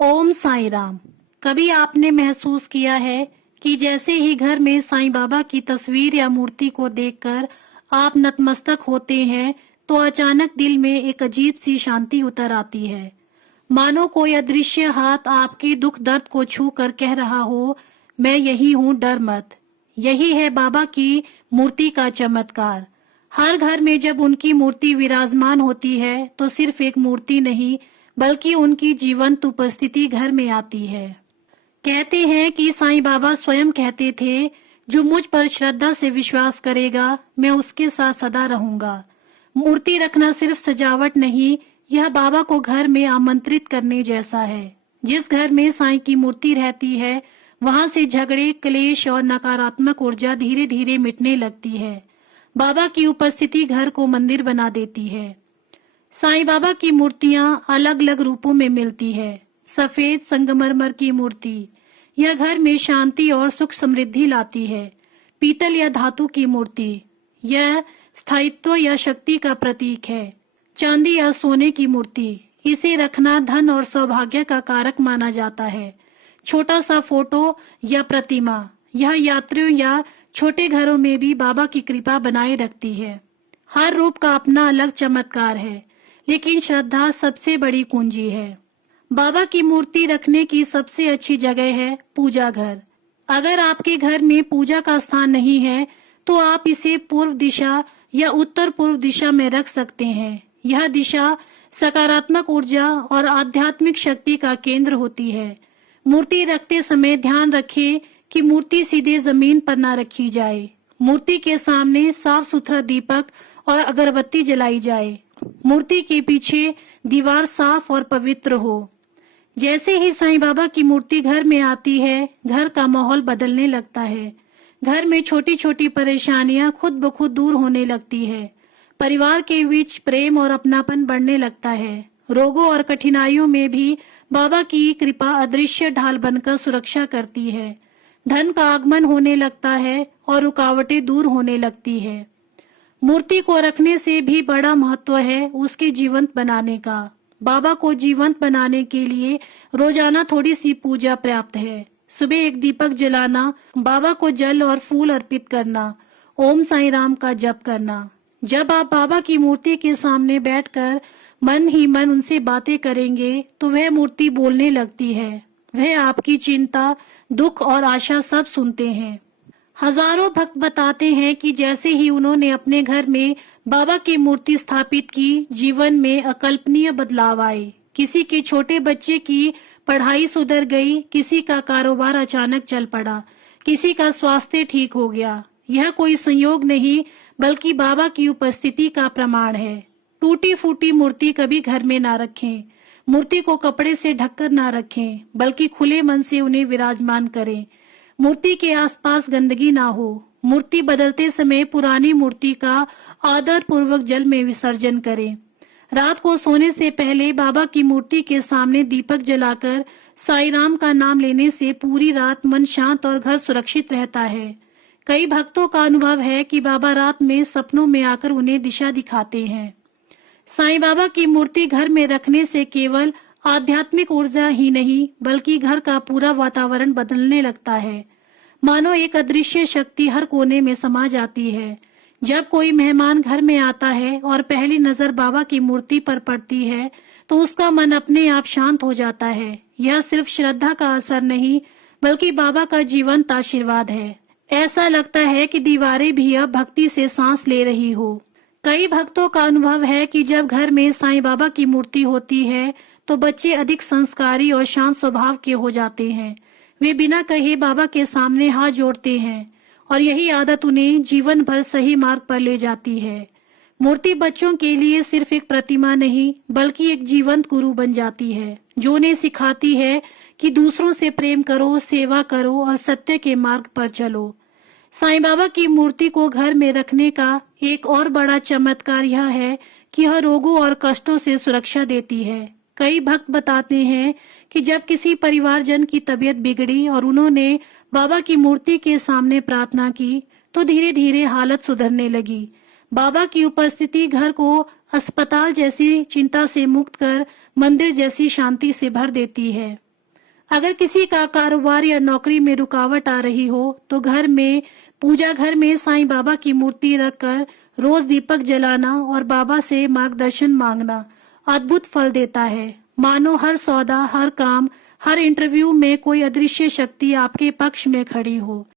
ओम साईं राम। कभी आपने महसूस किया है कि जैसे ही घर में साईं बाबा की तस्वीर या मूर्ति को देखकर आप नतमस्तक होते हैं, तो अचानक दिल में एक अजीब सी शांति उतर आती है। मानो कोई अदृश्य हाथ आपके दुख दर्द को छू कर कह रहा हो, मैं यही हूँ, डर मत। यही है बाबा की मूर्ति का चमत्कार। हर घर में जब उनकी मूर्ति विराजमान होती है, तो सिर्फ एक मूर्ति नहीं, बल्कि उनकी जीवंत उपस्थिति घर में आती है। कहते हैं कि साईं बाबा स्वयं कहते थे, जो मुझ पर श्रद्धा से विश्वास करेगा, मैं उसके साथ सदा रहूंगा। मूर्ति रखना सिर्फ सजावट नहीं, यह बाबा को घर में आमंत्रित करने जैसा है। जिस घर में साईं की मूर्ति रहती है, वहां से झगड़े, क्लेश और नकारात्मक ऊर्जा धीरे धीरे मिटने लगती है। बाबा की उपस्थिति घर को मंदिर बना देती है। साईं बाबा की मूर्तियां अलग अलग रूपों में मिलती है। सफेद संगमरमर की मूर्ति, यह घर में शांति और सुख समृद्धि लाती है। पीतल या धातु की मूर्ति, यह स्थायित्व या शक्ति का प्रतीक है। चांदी या सोने की मूर्ति, इसे रखना धन और सौभाग्य का कारक माना जाता है। छोटा सा फोटो या प्रतिमा, यह यात्रियों या छोटे घरों में भी बाबा की कृपा बनाए रखती है। हर रूप का अपना अलग चमत्कार है, लेकिन श्रद्धा सबसे बड़ी कुंजी है। बाबा की मूर्ति रखने की सबसे अच्छी जगह है पूजा घर। अगर आपके घर में पूजा का स्थान नहीं है, तो आप इसे पूर्व दिशा या उत्तर पूर्व दिशा में रख सकते हैं। यह दिशा सकारात्मक ऊर्जा और आध्यात्मिक शक्ति का केंद्र होती है। मूर्ति रखते समय ध्यान रखें कि मूर्ति सीधे जमीन पर ना रखी जाए। मूर्ति के सामने साफ सुथरा दीपक और अगरबत्ती जलाई जाए। मूर्ति के पीछे दीवार साफ और पवित्र हो। जैसे ही साईं बाबा की मूर्ति घर में आती है, घर का माहौल बदलने लगता है। घर में छोटी छोटी परेशानियां खुद ब खुद दूर होने लगती है। परिवार के बीच प्रेम और अपनापन बढ़ने लगता है। रोगों और कठिनाइयों में भी बाबा की कृपा अदृश्य ढाल बनकर सुरक्षा करती है। धन का आगमन होने लगता है और रुकावटें दूर होने लगती है। मूर्ति को रखने से भी बड़ा महत्व है उसके जीवंत बनाने का। बाबा को जीवंत बनाने के लिए रोजाना थोड़ी सी पूजा पर्याप्त है। सुबह एक दीपक जलाना, बाबा को जल और फूल अर्पित करना, ओम साईं राम का जप करना। जब आप बाबा की मूर्ति के सामने बैठकर मन ही मन उनसे बातें करेंगे, तो वह मूर्ति बोलने लगती है। वह आपकी चिंता, दुख और आशा सब सुनते हैं। हजारों भक्त बताते हैं कि जैसे ही उन्होंने अपने घर में बाबा की मूर्ति स्थापित की, जीवन में अकल्पनीय बदलाव आए। किसी के छोटे बच्चे की पढ़ाई सुधर गई, किसी का कारोबार अचानक चल पड़ा, किसी का स्वास्थ्य ठीक हो गया। यह कोई संयोग नहीं, बल्कि बाबा की उपस्थिति का प्रमाण है। टूटी फूटी मूर्ति कभी घर में ना रखें। मूर्ति को कपड़े से ढककर ना रखें, बल्कि खुले मन से उन्हें विराजमान करें। मूर्ति के आसपास गंदगी ना हो। मूर्ति बदलते समय पुरानी मूर्ति का आदर पूर्वक जल में विसर्जन करें। रात को सोने से पहले बाबा की मूर्ति के सामने दीपक जलाकर साईं राम का नाम लेने से पूरी रात मन शांत और घर सुरक्षित रहता है। कई भक्तों का अनुभव है कि बाबा रात में सपनों में आकर उन्हें दिशा दिखाते हैं। साईं बाबा की मूर्ति घर में रखने से केवल आध्यात्मिक ऊर्जा ही नहीं, बल्कि घर का पूरा वातावरण बदलने लगता है। मानो एक अदृश्य शक्ति हर कोने में समा जाती है। जब कोई मेहमान घर में आता है और पहली नजर बाबा की मूर्ति पर पड़ती है, तो उसका मन अपने आप शांत हो जाता है। यह सिर्फ श्रद्धा का असर नहीं, बल्कि बाबा का जीवंत आशीर्वाद है। ऐसा लगता है कि दीवारें भी अब भक्ति से सांस ले रही हो। कई भक्तों का अनुभव है कि जब घर में साईं बाबा की मूर्ति होती है, तो बच्चे अधिक संस्कारी और शांत स्वभाव के हो जाते हैं। वे बिना कहे बाबा के सामने हाथ जोड़ते हैं, और यही आदत उन्हें जीवन भर सही मार्ग पर ले जाती है। मूर्ति बच्चों के लिए सिर्फ एक प्रतिमा नहीं, बल्कि एक जीवंत गुरु बन जाती है, जो उन्हें सिखाती है कि दूसरों से प्रेम करो, सेवा करो और सत्य के मार्ग पर चलो। साईं बाबा की मूर्ति को घर में रखने का एक और बड़ा चमत्कार यह है कि यह रोगों और कष्टों से सुरक्षा देती है। कई भक्त बताते हैं कि जब किसी परिवारजन की तबीयत बिगड़ी और उन्होंने बाबा की मूर्ति के सामने प्रार्थना की, तो धीरे धीरे हालत सुधरने लगी। बाबा की उपस्थिति घर को अस्पताल जैसी चिंता से मुक्त कर मंदिर जैसी शांति से भर देती है। अगर किसी का कारोबार या नौकरी में रुकावट आ रही हो तो पूजा घर में साईं बाबा की मूर्ति रखकर रोज दीपक जलाना और बाबा से मार्गदर्शन मांगना अद्भुत फल देता है। मानो हर सौदा, हर काम, हर इंटरव्यू में कोई अदृश्य शक्ति आपके पक्ष में खड़ी हो।